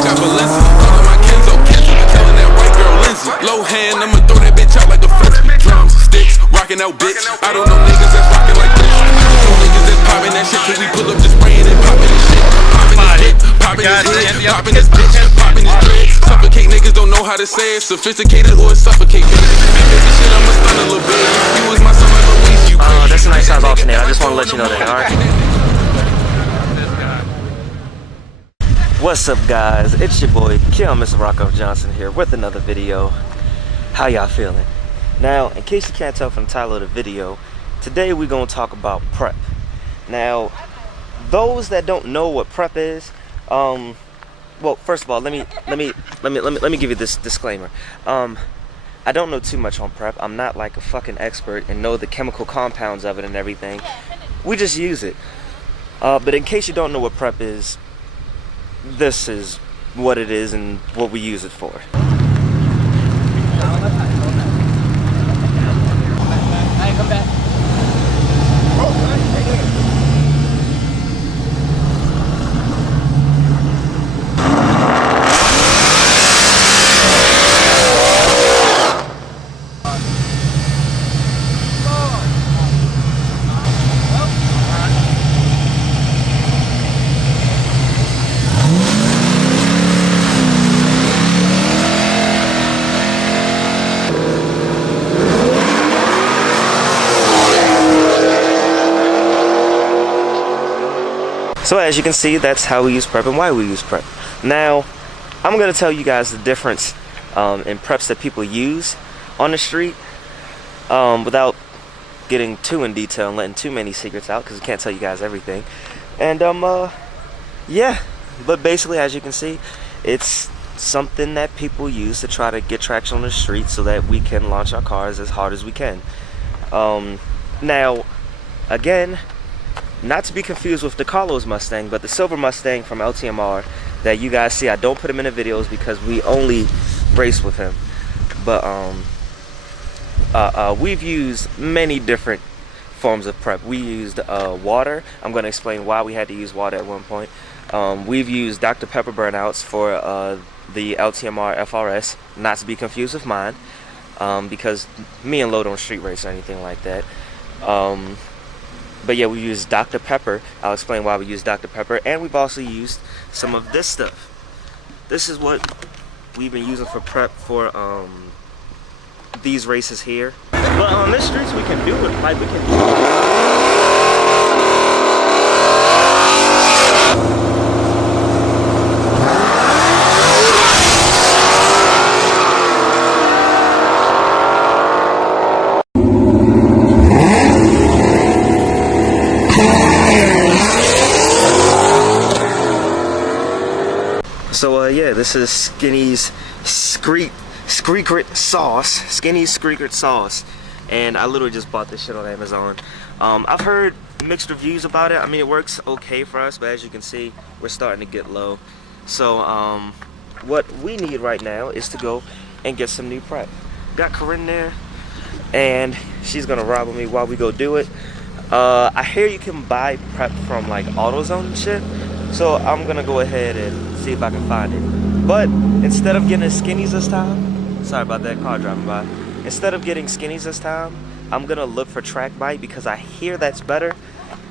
I got Balenci. Calling my Kenzo, telling that white girl Lindsay. Low hand, I'ma throw that bitch out like a frisbee. Drums, sticks, rocking out bitch. I don't know niggas that's rocking like this. I just know niggas that's popping that shit till we pull up just spraying and popping this shit. Popping this dick, popping this head, popping this bitch, popping this dread. Suffocate niggas don't know how to say it. Sophisticated or suffocate bitch. And baby shit, I'ma stun a little bit. You was my son like Louise, you crazy. That's a nice size alternator. I just want to let you know that, alright? What's up, guys? It's your boy, Mr. Rocco Johnson here with another video. How y'all feeling? Now, in case you can't tell from the title of the video, today we're gonna talk about prep. Now, those that don't know what prep is, well, first of all, let me give you this disclaimer. I don't know too much on prep. I'm not like a fucking expert and know the chemical compounds of it and everything. We just use it. But in case you don't know what prep is, this is what it is and what we use it for. Come back. So as you can see, that's how we use prep and why we use prep. Now, I'm going to tell you guys the difference in preps that people use on the street without getting too in detail and letting too many secrets out, because I can't tell you guys everything. And yeah, but basically, as you can see, it's something that people use to try to get traction on the street so that we can launch our cars as hard as we can. Now, again, not to be confused with the Carlos Mustang, but the silver Mustang from LTMR that you guys see. I don't put him in the videos because we only race with him. But we've used many different forms of prep. We used water. I'm going to explain why we had to use water at one point. We've used Dr. Pepper burnouts for the LTMR FRS, not to be confused with mine, because me and Lo don't street race or anything like that. But yeah, we use Dr. Pepper. I'll explain why we use Dr. Pepper. And we've also used some of this stuff. This is what we've been using for prep for these races here. But on this streets, we can do it. Like, we can do it. So yeah, this is Skinny's Secret sauce. Skinny's Secret sauce, and I literally just bought this shit on Amazon. I've heard mixed reviews about it. I mean, it works okay for us, but as you can see, we're starting to get low. So what we need right now is to go and get some new prep. Got Corinne there, and she's gonna ride with me while we go do it. I hear you can buy prep from like AutoZone and shit. So I'm gonna go ahead and see if I can find it. But instead of getting Skinnies this time, sorry about that car driving by. Instead of getting Skinnies this time, I'm gonna look for Track Bite because I hear that's better.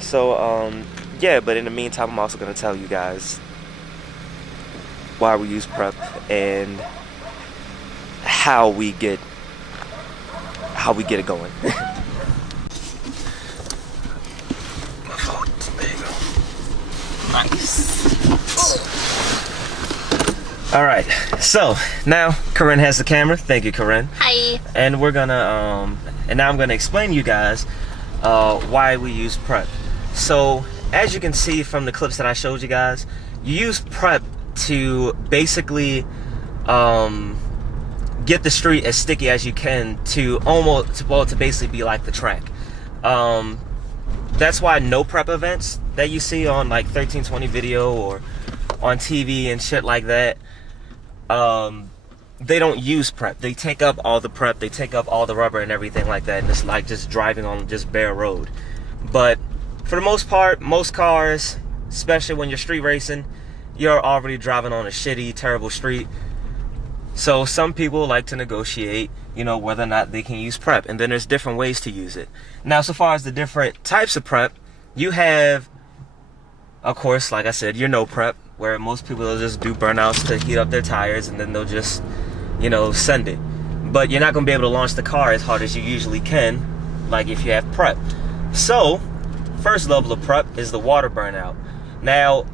So yeah, but in the meantime, I'm also gonna tell you guys why we use prep and how we get it going. Nice. All right, so now Corinne has the camera. Thank you, Corinne. Hi. And we're gonna and now I'm gonna explain to you guys why we use prep. So as you can see from the clips that I showed you guys, you use prep to basically get the street as sticky as you can to to basically be like the track. That's why no prep events that you see on like 1320 video or on TV and shit like that, they don't use prep. They take up all the prep, they take up all the rubber and everything like that, and it's like just driving on just bare road. But for the most part, most cars, especially when you're street racing, you're already driving on a shitty, terrible street. So some people like to negotiate, you know, whether or not they can use prep. And then there's different ways to use it. Now, so far as the different types of prep, you have, of course, like I said, your no prep, where most people will just do burnouts to heat up their tires and then they'll just, you know, send it. But you're not going to be able to launch the car as hard as you usually can, like if you have prep. So, first level of prep is the water burnout. Now,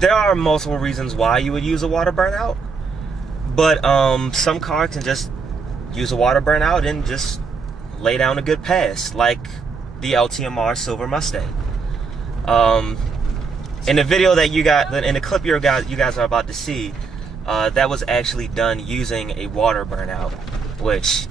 there are multiple reasons why you would use a water burnout. But some cars can just use a water burnout and just lay down a good pass, like the LTMR Silver Mustang. In the video that you got, in the clip you guys are about to see, that was actually done using a water burnout, which,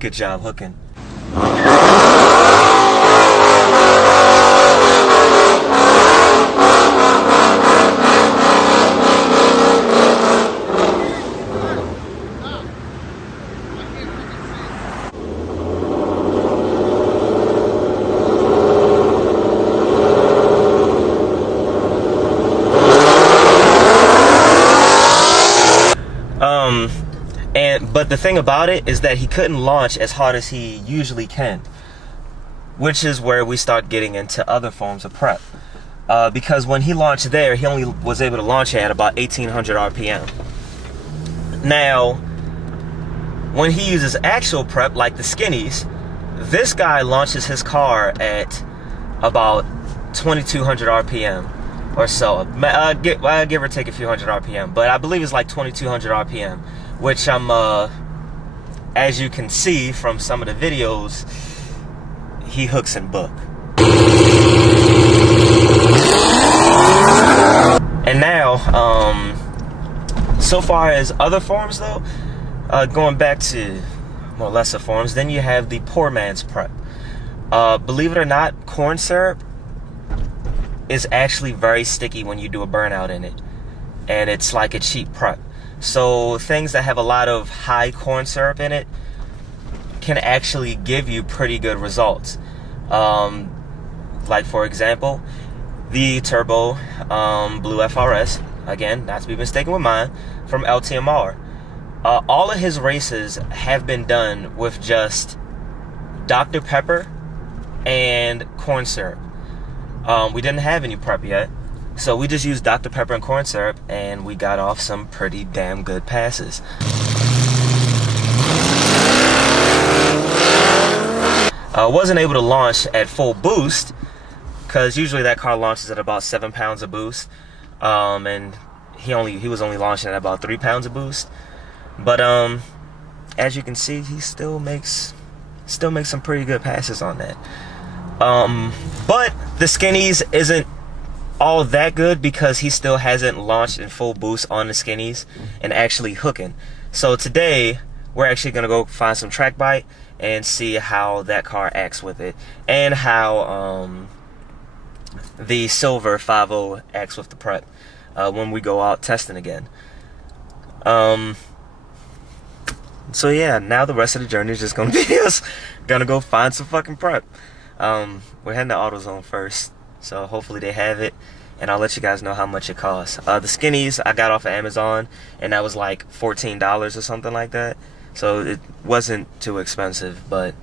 good job hooking. But the thing about it is that he couldn't launch as hard as he usually can, which is where we start getting into other forms of prep. Because when he launched there, he only was able to launch at about 1800 RPM. Now, when he uses actual prep, like the skinnies, this guy launches his car at about 2200 RPM or so. Give or take a few hundred RPM, but I believe it's like 2200 RPM, which as you can see from some of the videos, he hooks and book. And now, so far as other forms though, going back to more lesser forms, then you have the poor man's prep. Believe it or not, corn syrup is actually very sticky when you do a burnout in it, and it's like a cheap prep. So things that have a lot of high corn syrup in it can actually give you pretty good results. Like for example, the Turbo Blue FRS, again, not to be mistaken with mine, from LTMR. All of his races have been done with just Dr. Pepper and corn syrup. We didn't have any prep yet, so we just used Dr. Pepper and corn syrup, and we got off some pretty damn good passes. Wasn't able to launch at full boost, because usually that car launches at about 7 pounds of boost, and he was only launching at about 3 pounds of boost. But as you can see, he still makes some pretty good passes on that. But the skinnies isn't all that good because he still hasn't launched in full boost on the skinnies and actually hooking. So today we're actually gonna go find some track bite and see how that car acts with it, and how the Silver 5.0 acts with the prep when we go out testing again. So yeah, now the rest of the journey is just gonna be us gonna go find some fucking prep. We're heading to AutoZone first, so hopefully they have it, and I'll let you guys know how much it costs. The skinnies I got off of Amazon, and that was like $14 or something like that, so it wasn't too expensive. But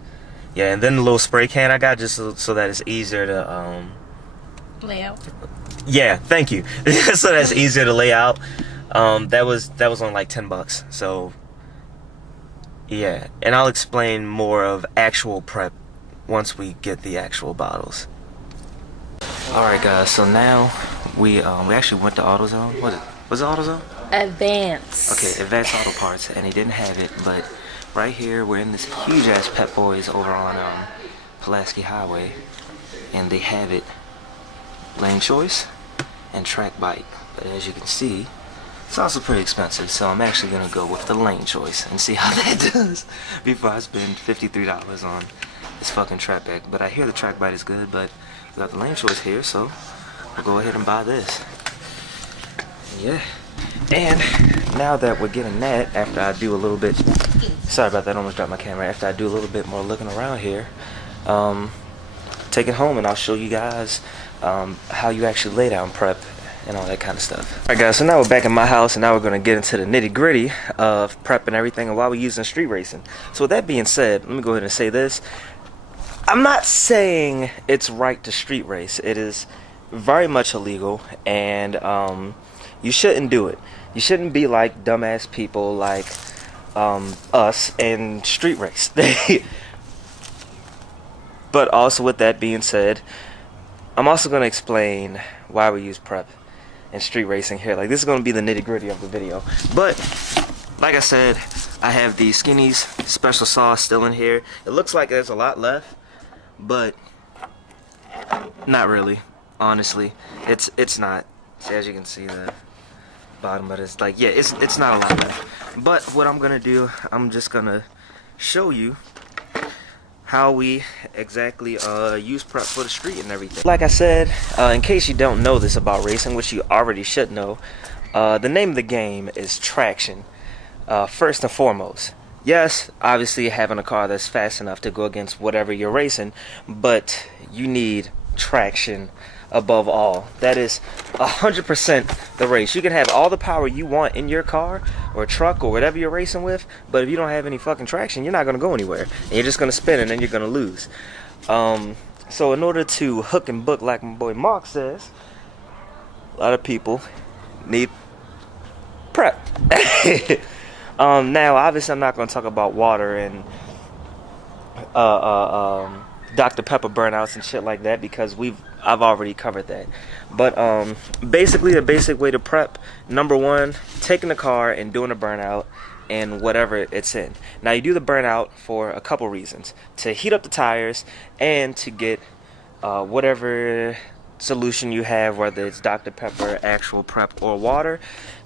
yeah, and then the little spray can I got just so that it's easier to lay out. Yeah, thank you. So that's easier to lay out. That was only like $10, so yeah. And I'll explain more of actual prep once we get the actual bottles. Alright guys, so now we actually went to AutoZone. Was it AutoZone? Advance. Okay, Advanced Auto Parts, and he didn't have it, but right here we're in this huge ass Pep Boys over on Pulaski Highway, and they have it lane choice and track bite. But as you can see, it's also pretty expensive, so I'm actually gonna go with the lane choice and see how that does before I spend $53 on this fucking track bite. But I hear the track bite is good, but we got the lane choice here, so we'll go ahead and buy this. Yeah. And now that we're getting that, after I do a little bit, sorry about that, I almost dropped my camera. After I do a little bit more looking around here, take it home and I'll show you guys how you actually lay down prep and all that kind of stuff. Alright guys, so now we're back in my house, and now we're going to get into the nitty gritty of prep and everything and why we're using street racing. So with that being said, let me go ahead and say this. I'm not saying it's right to street race. It is very much illegal, and you shouldn't do it. You shouldn't be like dumbass people like us and street race. But also with that being said, I'm also going to explain why we use prep and street racing here. Like, this is going to be the nitty gritty of the video. But like I said, I have the Skinny's special sauce still in here. It looks like there's a lot left, but not really, honestly. It's not. See, as you can see, the bottom of it's like, yeah, it's not a lot left. But what I'm gonna do, I'm just gonna show you how we exactly use prep for the street and everything. Like I said, in case you don't know this about racing, which you already should know, the name of the game is traction. First and foremost, yes, obviously having a car that's fast enough to go against whatever you're racing, but you need traction above all. That is 100% the race. You can have all the power you want in your car or truck or whatever you're racing with, but if you don't have any fucking traction, you're not going to go anywhere, and you're just going to spin, and then you're going to lose. So in order to hook and book, like my boy Mark says, a lot of people need prep. Now obviously I'm not going to talk about water and Dr. Pepper burnouts and shit like that, because I've already covered that. But basically the basic way to prep, number one, taking the car and doing a burnout and whatever it's in. Now you do the burnout for a couple reasons: to heat up the tires and to get whatever solution you have, whether it's Dr. Pepper, actual prep, or water.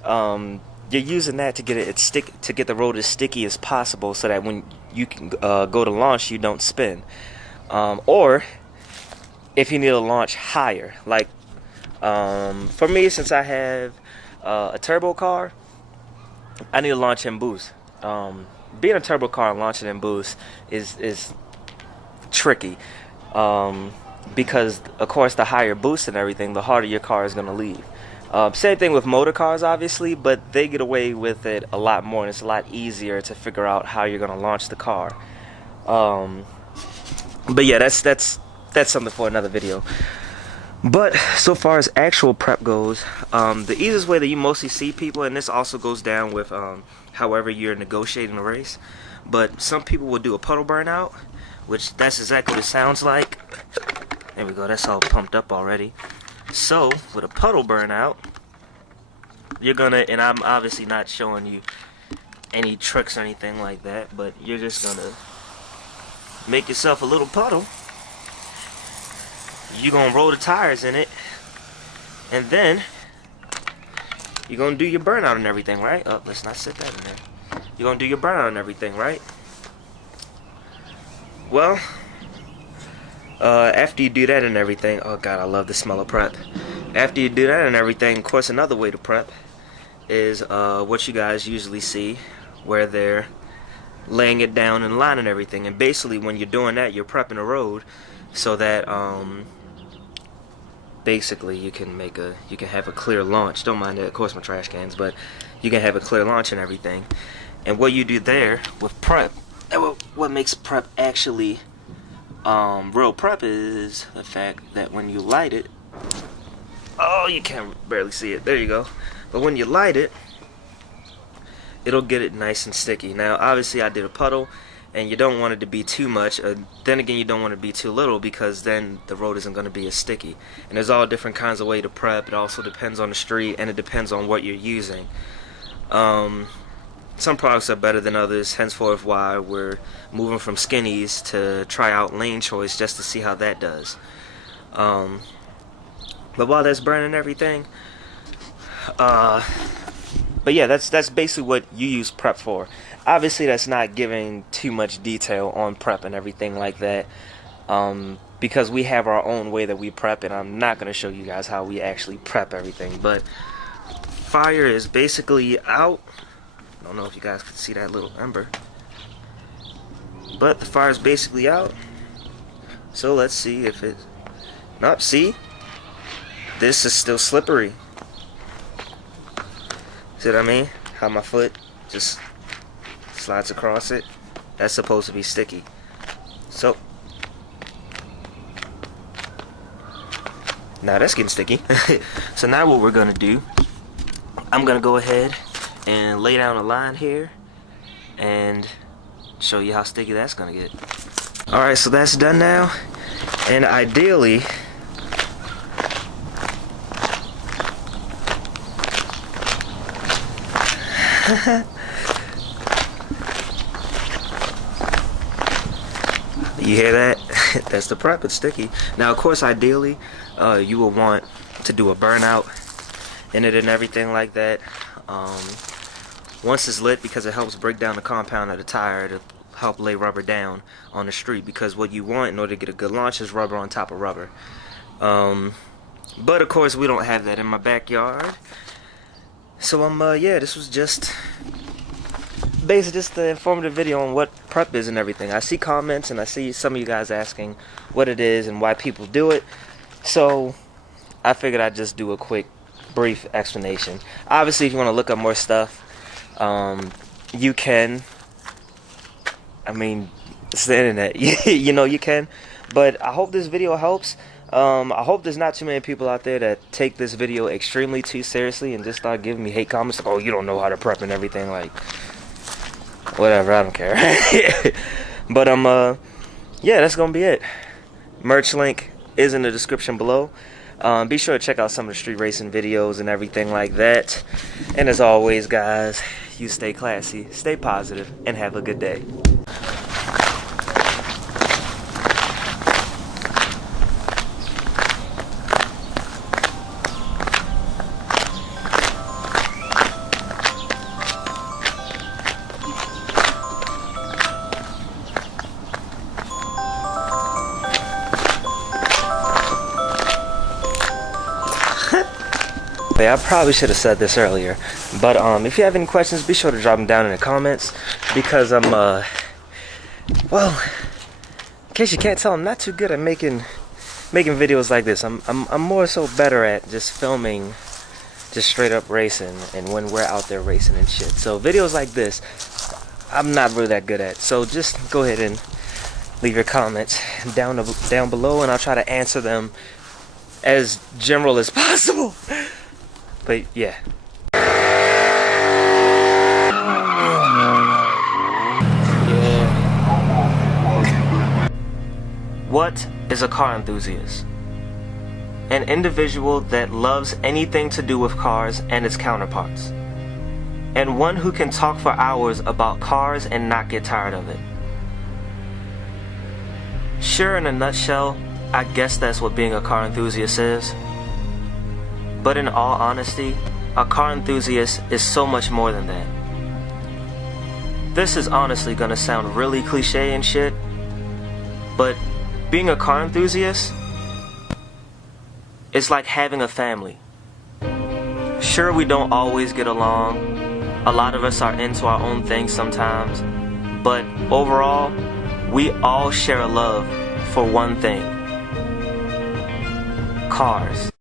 You're using that to get to get the road as sticky as possible, so that when you can go to launch, you don't spin. Or if you need to launch higher, like for me, since I have a turbo car, I need to launch in boost. Being a turbo car and launching in boost is tricky, because of course the higher boost and everything, the harder your car is going to leave. Same thing with motor cars, obviously, but they get away with it a lot more, and it's a lot easier to figure out how you're going to launch the car. But yeah, that's something for another video. But so far as actual prep goes, the easiest way that you mostly see people, and this also goes down with however you're negotiating a race, but some people will do a puddle burnout, which that's exactly what it sounds like. There we go, that's all pumped up already. So with a puddle burnout, you're gonna, and I'm obviously not showing you any tricks or anything like that, but you're just gonna make yourself a little puddle. You're gonna roll the tires in it, and then you're gonna do your burnout and everything, right? Oh, let's not sit that in there. You're gonna do your burnout and everything, right? Well, after you do that and everything, oh god, I love the smell of prep. After you do that and everything, of course, another way to prep is what you guys usually see, where they're laying it down in line and everything. And basically, when you're doing that, you're prepping the road so that basically you can have a clear launch. Don't mind that, of course, my trash cans, but you can have a clear launch and everything. And what you do there with prep, what makes prep actually real prep, is the fact that when you light it, oh, you can barely see it, there you go, but when you light it, it'll get it nice and sticky. Now obviously I did a puddle, and you don't want it to be too much, then again you don't want it to be too little, because then the road isn't going to be as sticky. And there's all different kinds of way to prep. It also depends on the street, and it depends on what you're using. Some products are better than others, henceforth why we're moving from Skinnies to try out Lane Choice just to see how that does. But while that's burning everything, but yeah, that's basically what you use prep for. Obviously that's not giving too much detail on prep and everything like that, because we have our own way that we prep, and I'm not going to show you guys how we actually prep everything. But fire is basically out. I don't know if you guys can see that little ember, but the fire is basically out. So let's see if it, nope, see, this is still slippery. See what I mean? How my foot just slides across it. That's supposed to be sticky. So now that's getting sticky. So now what we're gonna do, I'm gonna go ahead and lay down a line here and show you how sticky that's gonna get. Alright, so that's done now. And ideally, you hear that? That's the prep. It's sticky. Now, of course, ideally, you will want to do a burnout in it and everything like that. Once it's lit, because it helps break down the compound of the tire to help lay rubber down on the street. Because what you want in order to get a good launch is rubber on top of rubber. But of course, we don't have that in my backyard. So yeah, this was just basically just the informative video on what prep is and everything. I see comments and I see some of you guys asking what it is and why people do it. So I figured I'd just do a quick, brief explanation. Obviously, if you want to look up more stuff, you can. I mean, it's the internet. You know you can. But I hope this video helps. I hope there's not too many people out there that take this video extremely too seriously and just start giving me hate comments like, oh, you don't know how to prep and everything. Like, whatever, I don't care. But yeah, that's gonna be it. Merch link is in the description below. Be sure to check out some of the street racing videos and everything like that. And as always, guys, you stay classy, stay positive, and have a good day. I probably should have said this earlier, but if you have any questions, be sure to drop them down in the comments, because I'm well, in case you can't tell, I'm not too good at making videos like this. I'm more so better at just filming, just straight up racing, and when we're out there racing and shit. So videos like this, I'm not really that good at. So just go ahead and leave your comments down below, and I'll try to answer them as general as possible. But yeah. What is a car enthusiast? An individual that loves anything to do with cars and its counterparts, and one who can talk for hours about cars and not get tired of it. Sure, in a nutshell, I guess that's what being a car enthusiast is. But in all honesty, a car enthusiast is so much more than that. This is honestly gonna sound really cliche and shit, but being a car enthusiast is like having a family. Sure, we don't always get along. A lot of us are into our own thing sometimes, but overall, we all share a love for one thing: cars.